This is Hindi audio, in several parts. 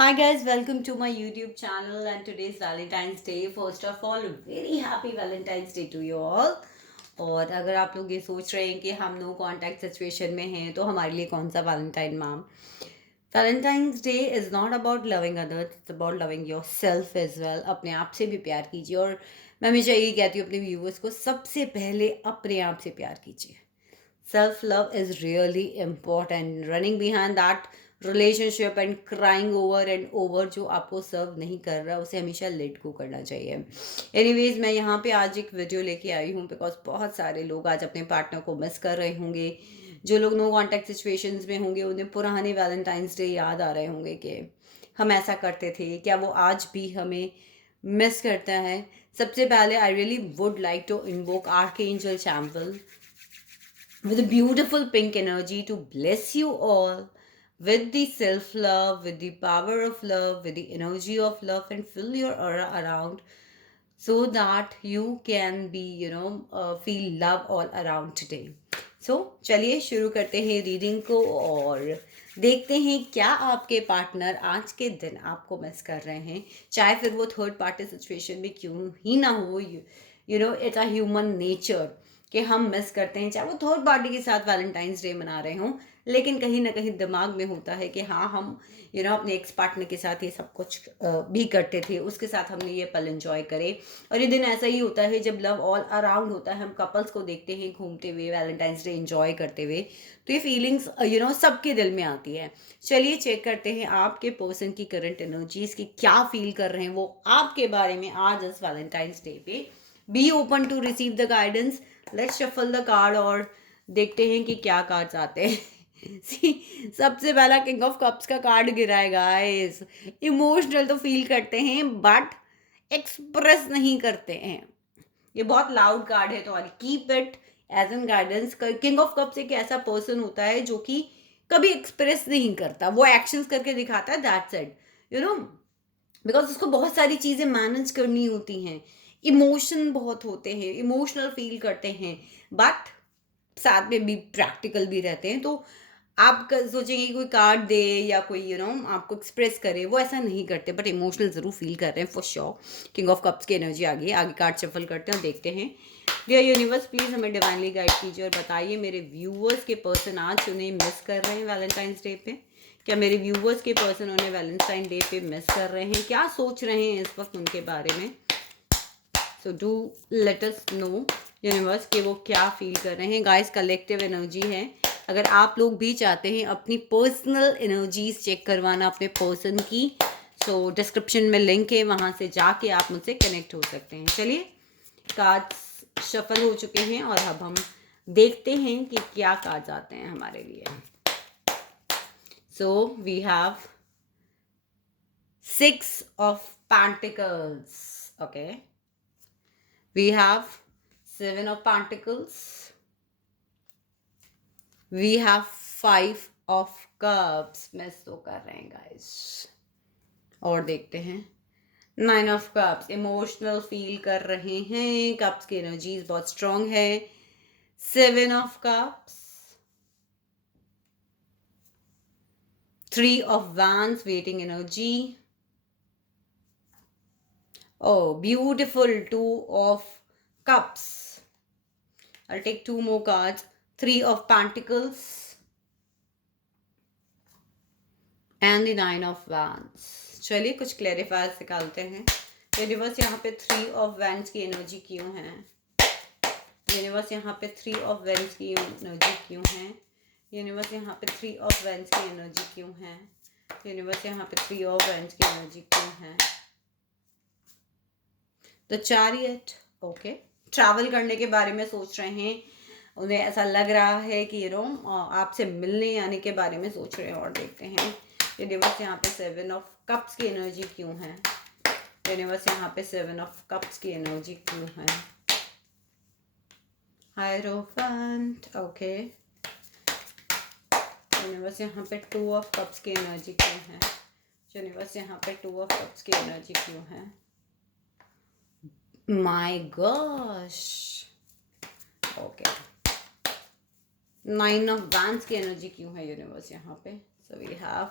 Hi guys, welcome to my YouTube channel and today's Valentine's Day. First of all, very happy Valentine's Day to you all. और अगर आप लोग ये सोच रहे हैं कि हम नो कांटेक्ट सिचुएशन में हैं तो हमारे लिए कौन सा Valentine ma'am. Valentine's day is not about loving others, it's about loving your self as well. अपने आप से भी प्यार कीजिए और मैं हमेशा यही कहती हूँ अपने व्यूवर्स को, सबसे पहले अपने आप से प्यार कीजिए। Self love is really important. Running behind that relationship and crying over and over जो आपको सर्व नहीं कर रहा उसे हमेशा लेट गो करना चाहिए। एनीवेज मैं यहाँ पे आज एक वीडियो लेके आई हूँ बिकॉज बहुत सारे लोग आज अपने पार्टनर को मिस कर रहे होंगे। जो लोग नो कॉन्टैक्ट सिचुएशंस में होंगे उन्हें पुराने वैलेंटाइंस डे याद आ रहे होंगे कि हम ऐसा करते थे, क्या वो आज भी हमें मिस करता है। सबसे पहले I really would like to invoke archangel Chamuel with a beautiful pink energy to bless you all with the self love, with the power of love, with the energy of love, and fill your aura around so that you can be, feel love all around today. So, चलिए शुरू करते हैं रीडिंग को और देखते हैं क्या आपके पार्टनर आज के दिन आपको मिस कर रहे हैं, चाहे फिर वो थर्ड पार्टी सिचुएशन में क्यों ही ना हो। You know it's a human nature कि हम मिस करते हैं, चाहे वो थर्ड पार्टी के साथ वैलेंटाइंस डे मना रहे हों, लेकिन कहीं ना कहीं दिमाग में होता है कि हाँ हम अपने एक्स पार्टनर के साथ ये सब कुछ भी करते थे, उसके साथ हमने ये पल एंजॉय करे। और ये दिन ऐसा ही होता है जब लव ऑल अराउंड होता है, हम कपल्स को देखते हैं घूमते हुए वैलेंटाइंस डे एंजॉय करते हुए, तो ये फीलिंग्स सबके दिल में आती है। चलिए चेक करते हैं आपके पर्सन की करंट एनर्जीज की क्या फील कर रहे हैं वो आपके बारे में आज इस वैलेंटाइंस डे पे। Be open to receive the guidance. Let's shuffle the card और देखते हैं कि क्या कार्ड्स आते हैं। See, सबसे पहला किंग ऑफ कप्स का कार्ड गिरा है गाइस। इमोशनल तो फील करते हैं बट एक्सप्रेस नहीं करते हैं। ये बहुत लाउड कार्ड है, तुम्हारी keep it as an guidance. King of cups एक ऐसा पर्सन होता है जो कि कभी एक्सप्रेस नहीं करता, वो एक्शंस करके दिखाता है, that's it. You know because उसको बहुत सारी चीज़ें मैनेज करनी होती हैं, इमोशन बहुत होते हैं, इमोशनल फील करते हैं, बट साथ में भी प्रैक्टिकल भी रहते हैं। तो आप सोचेंगे कि कोई कार्ड दे या कोई आपको एक्सप्रेस करे, वो ऐसा नहीं करते, बट इमोशनल ज़रूर फील कर रहे हैं for sure. King of cups की एनर्जी आ गई, आगे कार्ड शफल करते हैं और देखते हैं। डियर यूनिवर्स प्लीज़ हमें डिवाइनली गाइड कीजिए और बताइए मेरे व्यूअर्स के पर्सन आज उन्हें मिस कर रहे हैं वैलेंटाइंस डे पे। क्या मेरे व्यूअर्स के पर्सन उन्हें वैलेंटाइन डे पे मिस कर रहे हैं, क्या सोच रहे हैं इस वक्त उनके बारे में। So do let us know universe कि वो क्या फील कर रहे हैं। गाइस कलेक्टिव एनर्जी है, अगर आप लोग भी चाहते हैं अपनी पर्सनल एनर्जीज चेक करवाना अपने पर्सन की, सो डिस्क्रिप्शन में लिंक है, वहाँ से जाके आप मुझसे कनेक्ट हो सकते हैं। चलिए कार्ड्स शफल हो चुके हैं और अब हम देखते हैं कि क्या कार्ड्स आते हैं हमारे लिए। So we have 6 of Pentacles. Okay, we have 7 of Pentacles. We have 5 of Cups. Miss तो कर रहे हैं गाइस। और देखते हैं 9 of Cups। इमोशनल फील कर रहे हैं, कप्स की एनर्जीज बहुत स्ट्रांग है। 7 of Cups। 3 of Wands, waiting energy. Oh, beautiful 2 of Cups. I'll take 2 more cards. 3 of Pentacles and the 9 of Wands. चलिए कुछ क्लैरिफायर्स निकालते हैं। यूनिवर्स यहाँ पे 3 of Wands की एनर्जी क्यों है? यूनिवर्स यहाँ पे 3 of Wands की एनर्जी क्यों है? यूनिवर्स यहाँ पे 3 of Wands की एनर्जी क्यों है? यूनिवर्स यहाँ पे 3 of Wands की एनर्जी क्यों है? The chariot. ओके, ट्रैवल करने के बारे में सोच रहे हैं, उन्हें ऐसा लग रहा है कि आपसे मिलने आने के बारे में सोच रहे हैं। और देखते हैं यूनिवर्स यहाँ पे 7 of Cups की एनर्जी क्यों है? यूनिवर्स यहाँ पे 7 of Cups की एनर्जी क्यों है? हायरोफेंट। ओके, यूनिवर्स यहाँ पे 2 of Cups की एनर्जी क्यों है? यूनिवर्स यहाँ पे 2 of Cups की एनर्जी क्यों है? My gosh. Okay, 9 of Wands की एनर्जी क्यों है यूनिवर्स यहाँ पे? So we have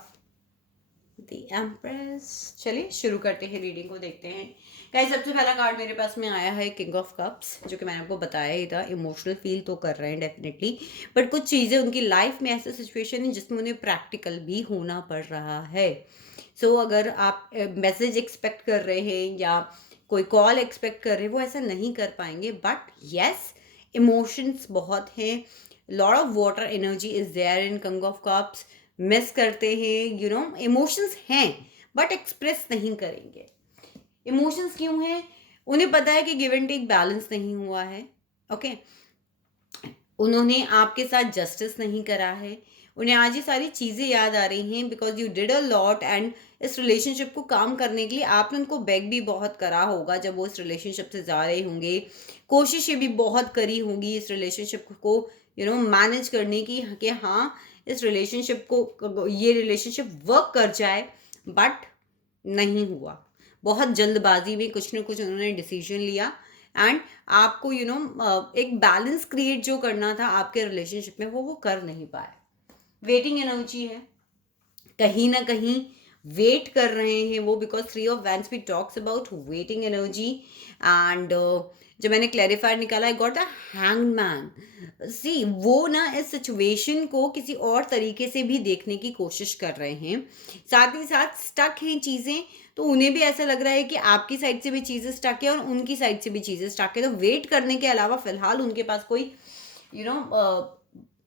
the empress. चलिए शुरू करते हैं, रीडिंग को देखते हैं। गाइस सबसे पहला कार्ड मेरे पास में आया है किंग ऑफ कप्स, जो कि मैंने आपको बताया ही था। इमोशनल फील तो कर रहे हैं डेफिनेटली, बट कुछ चीज़ें उनकी लाइफ में ऐसा सिचुएशन है जिसमें उन्हें प्रैक्टिकल भी होना पड़ रहा है। सो अगर आप मैसेज एक्सपेक्ट कर रहे हैं या कोई कॉल एक्सपेक्ट कर रहे हैं, वो ऐसा नहीं कर पाएंगे। बट येस, इमोशंस बहुत हैं। Lot of water energy is there in king of cups. Miss करते हैं, यू नो, इमोशंस हैं बट एक्सप्रेस नहीं करेंगे। इमोशंस क्यों हैं? उन्हें पता है कि गिव एंड टेक बैलेंस नहीं हुआ है। ओके, उन्होंने आपके साथ जस्टिस नहीं करा है। उन्हें आज ये सारी चीज़ें याद आ रही हैं because you did a lot, and इस रिलेशनशिप को काम करने के लिए आपने उनको बेग भी बहुत करा होगा जब वो इस रिलेशनशिप से जा रहे होंगे। कोशिशें भी बहुत करी होंगी इस रिलेशनशिप को मैनेज करने की, कि हाँ इस रिलेशनशिप को, ये रिलेशनशिप वर्क कर जाए, बट नहीं हुआ। बहुत जल्दबाजी में कुछ ना कुछ उन्होंने डिसीजन लिया, एंड आपको एक बैलेंस क्रिएट जो करना था आपके रिलेशनशिप में, वो कर नहीं पाए। वेटिंग एनर्जी है, कहीं ना कहीं वेट कर रहे हैं वो, बिकॉज 3 ऑफ वैंड्स भी talks about waiting energy. And जब मैंने क्लैरिफायर निकाला, I got the hanged man. See, वो ना इस सिचुएशन को किसी और तरीके से भी देखने की कोशिश कर रहे हैं, साथ ही साथ स्टक हैं चीज़ें। तो उन्हें भी ऐसा लग रहा है कि आपकी साइड से भी चीज़ें स्टक है और उनकी साइड से भी चीज़ें स्टक है। तो वेट करने के अलावा फिलहाल उनके पास कोई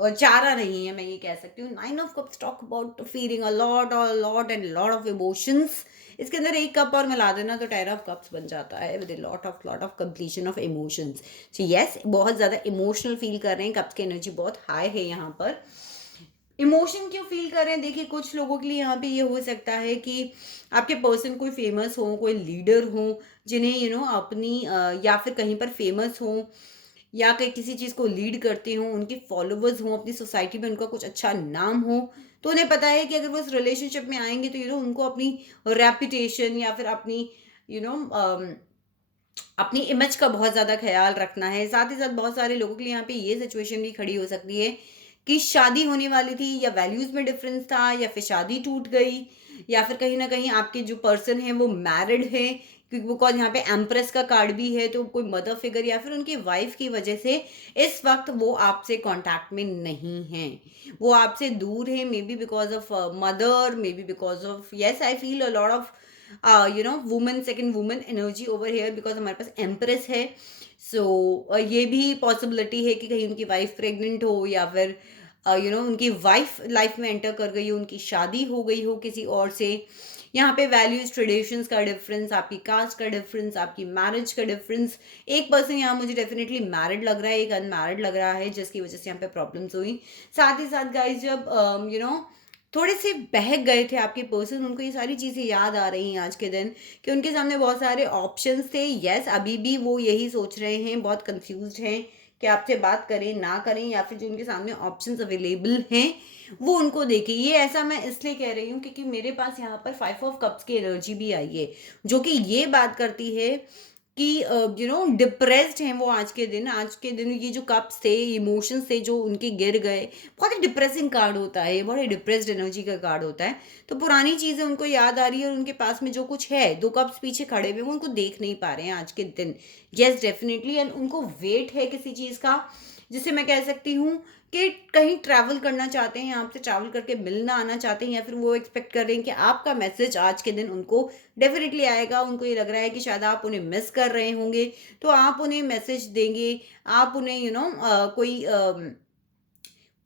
चारा नहीं है, मैं ये कह सकती हूँ। 9 of cups talk about feeling a lot and lot of emotions. इसके अंदर एक कप और मिला देना तो 10 ऑफ कप्स बन जाता है, with lot of completion of emotions. So yes, बहुत ज़्यादा इमोशनल फील कर रहे हैं, कप्स की एनर्जी बहुत हाई है यहाँ पर। इमोशन क्यों फील कर रहे हैं? देखिए, कुछ लोगों के लिए यहाँ पे ये हो सकता है कि आपके पर्सन कोई फेमस हो, कोई लीडर हो, जिन्हें अपनी या फिर कहीं पर फेमस हो या कहीं किसी चीज़ को लीड करते हों, उनके फॉलोवर्स हों, अपनी सोसाइटी में उनका कुछ अच्छा नाम हो। तो उन्हें पता है कि अगर वो इस रिलेशनशिप में आएंगे तो उनको अपनी रेपुटेशन या फिर अपनी यू नो अपनी इमेज का बहुत ज़्यादा ख्याल रखना है। साथ ही साथ बहुत सारे लोगों के लिए यहाँ पे ये सिचुएशन भी खड़ी हो सकती है कि शादी होने वाली थी, या वैल्यूज़ में डिफरेंस था, या फिर शादी टूट गई, या फिर कहीं ना कहीं आपके जो पर्सन है वो मैरिड है, क्योंकि बिकॉज यहाँ पे एम्प्रेस का कार्ड भी है। तो कोई मदर फिगर या फिर उनकी वाइफ की वजह से इस वक्त वो आपसे कांटेक्ट में नहीं है, वो आपसे दूर है। May be because of mother, may be because of, yes I feel a lot of women, second women energy over here, because हमारे पास एम्प्रेस है। सो ये भी पॉसिबिलिटी है कि कहीं उनकी वाइफ प्रेग्नेंट हो, या फिर उनकी वाइफ लाइफ में एंटर कर गई हो, उनकी शादी हो गई हो किसी और से। यहाँ पे वैल्यूज, ट्रेडिशंस का डिफरेंस, आपकी कास्ट का डिफरेंस, आपकी मैरिज का डिफरेंस। एक पर्सन यहाँ मुझे डेफिनेटली मैरिड लग रहा है, एक अनमैरिड लग रहा है, जिसकी वजह से यहाँ पे प्रॉब्लम्स हुई। साथ ही साथ गाइज, जब थोड़े से बहक गए थे आपके पर्सन, उनको ये सारी चीज़ें याद आ रही हैं आज के दिन, कि उनके सामने बहुत सारे ऑप्शंस थे। यस, अभी भी वो यही सोच रहे हैं, बहुत कंफ्यूज्ड हैं कि आपसे बात करें ना करें, या फिर जो उनके सामने ऑप्शंस अवेलेबल हैं वो उनको देखें। ये ऐसा मैं इसलिए कह रही हूँ क्योंकि मेरे पास यहाँ पर 5 ऑफ कप्स की एनर्जी भी आई है, जो कि ये बात करती है कि डिप्रेस्ड हैं वो आज के दिन। आज के दिन ये जो कप्स थे, इमोशंस थे जो उनके गिर गए, बहुत ही डिप्रेसिंग कार्ड होता है, बहुत ही डिप्रेस्ड एनर्जी का कार्ड होता है। तो पुरानी चीज़ें उनको याद आ रही है, और उनके पास में जो कुछ है, 2 कप्स पीछे खड़े हुए, वो उनको देख नहीं पा रहे हैं आज के दिन। येस डेफिनेटली, एंड उनको वेट है किसी चीज़ का, जिसे मैं कह सकती हूँ कि कहीं ट्रैवल करना चाहते हैं, आपसे ट्रैवल करके मिलना आना चाहते हैं, या फिर वो एक्सपेक्ट कर रहे हैं कि आपका मैसेज आज के दिन उनको डेफिनेटली आएगा। उनको ये लग रहा है कि शायद आप उन्हें मिस कर रहे होंगे, तो आप उन्हें मैसेज देंगे, आप उन्हें कोई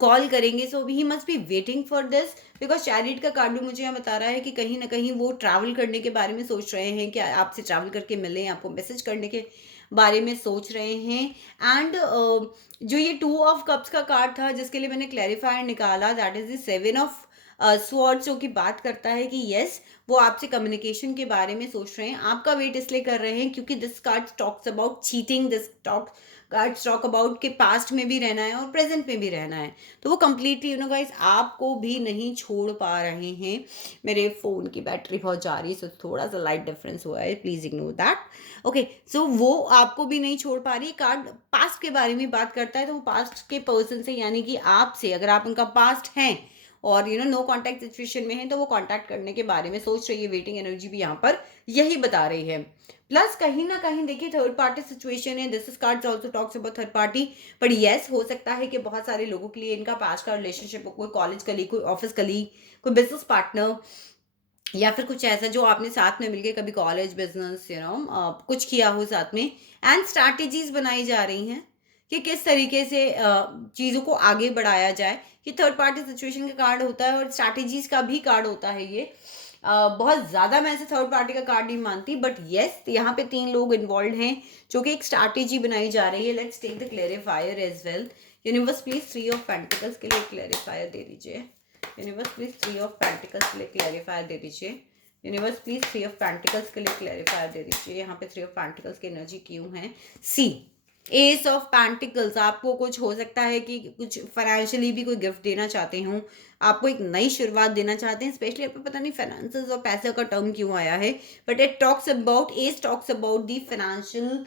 कॉल करेंगे। So he must be waiting for this, because chariot का कार्ड भी मुझे यहाँ बता रहा है कि कहीं ना कहीं वो ट्रैवल करने के बारे में सोच रहे हैं, कि आपसे ट्रैवल करके मिलें, आपको मैसेज करने के बारे में सोच रहे हैं। एंड जो ये 2 ऑफ कप्स का कार्ड था जिसके लिए मैंने क्लैरिफायर निकाला, that is the 7 of swords, जो कि बात करता है कि यस, वो आपसे कम्युनिकेशन के बारे में सोच रहे हैं। आपका वेट इसलिए कर रहे हैं क्योंकि this card talks about cheating, this cards talk about के पास्ट में भी रहना है और प्रेजेंट में भी रहना है। तो वो कंप्लीटली गाइस आपको भी नहीं छोड़ पा रहे हैं। मेरे फ़ोन की बैटरी बहुत जा रही है, सो थोड़ा सा लाइट डिफरेंस हुआ है, प्लीज़ इग्नोर दैट। ओके, सो वो आपको भी नहीं छोड़ पा रही। कार्ड पास्ट के बारे में बात करता है, तो वो पास्ट के पर्सन से, यानी कि आपसे, अगर आप उनका पास्ट हैं और नो कांटेक्ट सिचुएशन में है तो वो कांटेक्ट करने के बारे में सोच रही है। वेटिंग एनर्जी भी यहाँ पर यही बता रही है। प्लस कहीं ना कहीं देखिए थर्ड पार्टी सिचुएशन है, this cards also talks about third party. But yes, हो सकता है कि बहुत सारे लोगों के लिए इनका पास्ट का रिलेशनशिप हो, कोई कॉलेज कलीग, कोई ऑफिस कलीग, कोई बिजनेस पार्टनर, या फिर कुछ ऐसा जो आपने साथ में मिलके कभी कॉलेज, बिजनेस, कुछ किया हो साथ में। एंड स्ट्रैटेजीज बनाई जा रही हैं कि किस तरीके से चीज़ों को आगे बढ़ाया जाए। ये थर्ड पार्टी सिचुएशन का कार्ड होता है और स्ट्रैटेजीज का भी कार्ड होता है ये। बहुत ज़्यादा मैं इसे थर्ड पार्टी का कार्ड नहीं मानती, बट येस, यहाँ पे 3 लोग इन्वॉल्व हैं जो कि एक स्ट्रैटेजी बनाई जा रही है। Let's take the clarifier as well. Universe please 3 of pentacles के लिए क्लेरिफायर दे दीजिए। यूनिवर्स प्लीज 3 ऑफ पेंटिकल्स के लिए क्लैरिफायर दे दीजिए। यूनिवर्स प्लीज 3 ऑफ पेंटिकल्स के लिए क्लैरिफायर दे दीजिए। यहाँ पे 3 ऑफ पेंटिकल्स की एनर्जी क्यों है? सी एस ऑफ पेंटिकल्स, आपको कुछ हो सकता है कि कुछ फाइनेंशियली भी कोई गिफ्ट देना चाहते हो, आपको एक नई शुरुआत देना चाहते हैं। स्पेशली आपको पता नहीं फाइनेंसेस और पैसे का टर्म क्यों आया है, but it talks about, S talks about the financial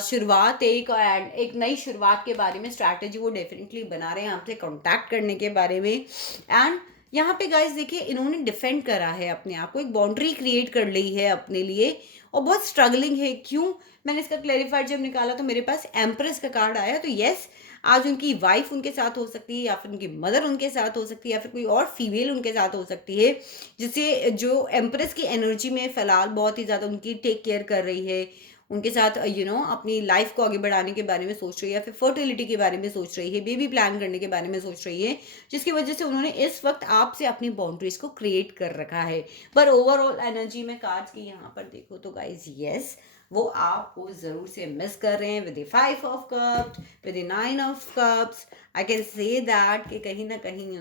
शुरुआत, एक नई शुरुआत के बारे में स्ट्रैटेजी वो डेफिनेटली बना रहे हैं आपसे कांटेक्ट करने के बारे में। एंड यहाँ पे गाइस देखिए, इन्होंने डिफेंड करा है अपने आप को, एक बाउंड्री क्रिएट कर ली है अपने लिए, और बहुत स्ट्रगलिंग है। क्यों? मैंने इसका क्लैरिफायर जब निकाला तो मेरे पास एम्प्रेस का कार्ड आया। तो यस, आज उनकी वाइफ उनके साथ हो सकती है, या फिर उनकी मदर उनके साथ हो सकती है, या फिर कोई और फीमेल उनके साथ हो सकती है, जिसे जो एम्प्रेस की एनर्जी में फिलहाल बहुत ही ज़्यादा उनकी टेक केयर कर रही है, उनके साथ अपनी लाइफ को आगे बढ़ाने के बारे में सोच रही है, या फिर फर्टिलिटी के बारे में सोच रही है, बेबी प्लान करने के बारे में सोच रही है, जिसकी वजह से उन्होंने इस वक्त आपसे अपनी बाउंड्रीज को क्रिएट कर रखा है। पर ओवरऑल एनर्जी में कार्ड्स की यहाँ पर देखो तो गाइज यस, वो आपको जरूर से मिस कर रहे हैं with the 5 of cups, with the 9 of cups. I can say that कि कहीं ना कहीं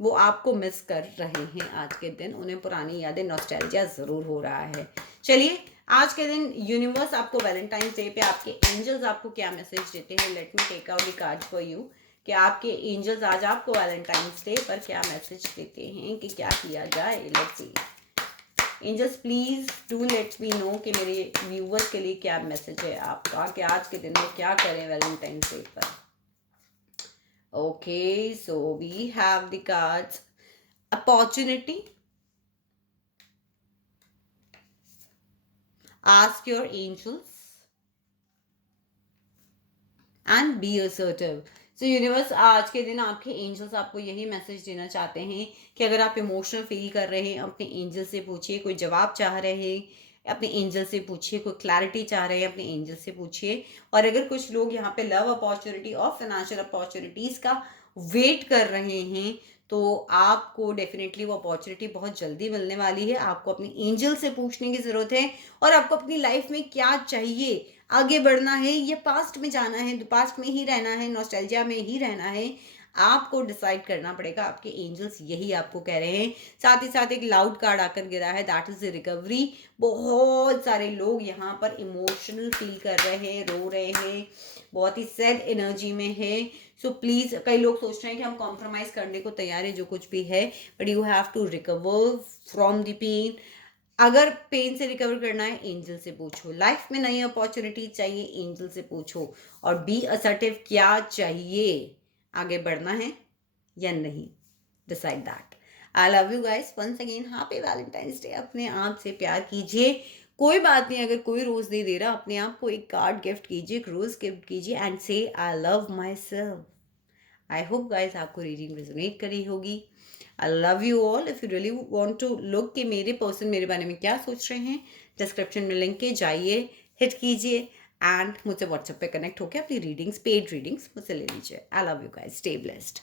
वो आपको मिस कर रहे हैं आज के दिन, उन्हें पुरानी यादें, नॉस्टैल्जिया जरूर हो रहा है। चलिए, आज के दिन यूनिवर्स आपको वैलेंटाइंस डे पे आपके एंजल्स आपको क्या मैसेज देते हैं। Let me take out the card for you कि आपके एंजल्स आज आपको वैलेंटाइंस डे पर क्या मैसेज देते हैं कि क्या किया जाए। Let's see angels, please do let me know कि मेरे व्यूवर्स के लिए क्या मैसेज है आपका कि आज के दिन में क्या करें वैलेंटाइंस डे पर। Okay, so we have the cards opportunity, ask your angels and be assertive। so universe आज के दिन आपके एंजल्स आपको यही मैसेज देना चाहते हैं कि अगर आप इमोशनल फील कर रहे हैं, अपने एंजल से पूछिए, कोई जवाब चाह रहे हैं अपने एंजल से पूछिए, कोई क्लैरिटी चाह रहे हैं अपने एंजल से पूछिए। और अगर कुछ लोग यहाँ पे लव अपॉर्चुनिटी और फाइनेंशियल अपॉर्चुनिटीज का वेट कर रहे हैं तो आपको डेफिनेटली वो अपॉर्चुनिटी बहुत जल्दी मिलने वाली है। आपको अपनी एंजल से पूछने की ज़रूरत है, और आपको अपनी लाइफ में क्या चाहिए, आगे बढ़ना है या पास्ट में जाना है, पास्ट में ही रहना है, नॉस्टैल्जिया में ही रहना है, आपको डिसाइड करना पड़ेगा। आपके एंजल्स यही आपको कह रहे हैं। साथ ही साथ एक लाउड कार्ड आकर गिरा है, दैट इज द रिकवरी। बहुत सारे लोग यहाँ पर इमोशनल फील कर रहे हैं, रो रहे हैं, बहुत ही सैड एनर्जी में है। सो प्लीज, कई लोग सोच रहे हैं कि हम कॉम्प्रोमाइज करने को तैयार है जो कुछ भी है, but you have to recover from the pain. अगर पेन से रिकवर करना है, एंजल से पूछो। लाइफ में नई अपॉर्चुनिटी चाहिए, एंजल से पूछो। और बी असर्टिव, क्या चाहिए, आगे बढ़ना है या नहीं, decide that. I love you guys once again, happy Valentine's day. अपने आप से प्यार कीजिए। कोई बात नहीं, अगर कोई रोज नहीं दे रहा, अपने आप को एक कार्ड गिफ्ट कीजिए, एक रोज गिफ्ट कीजिए and say I love my self. I hope guys आपको रीडिंग रेजोनेट करी होगी। I love you all. If you really want to look कि मेरे पर्सन मेरे बारे में क्या सोच रहे हैं, डिस्क्रिप्शन में लिंक के जाइए, हिट कीजिए एंड मुझसे व्हाट्सएप पे कनेक्ट होकर अपनी रीडिंग्स, पेड रीडिंग्स मुझसे ले लीजिए। आई love you guys, stay blessed.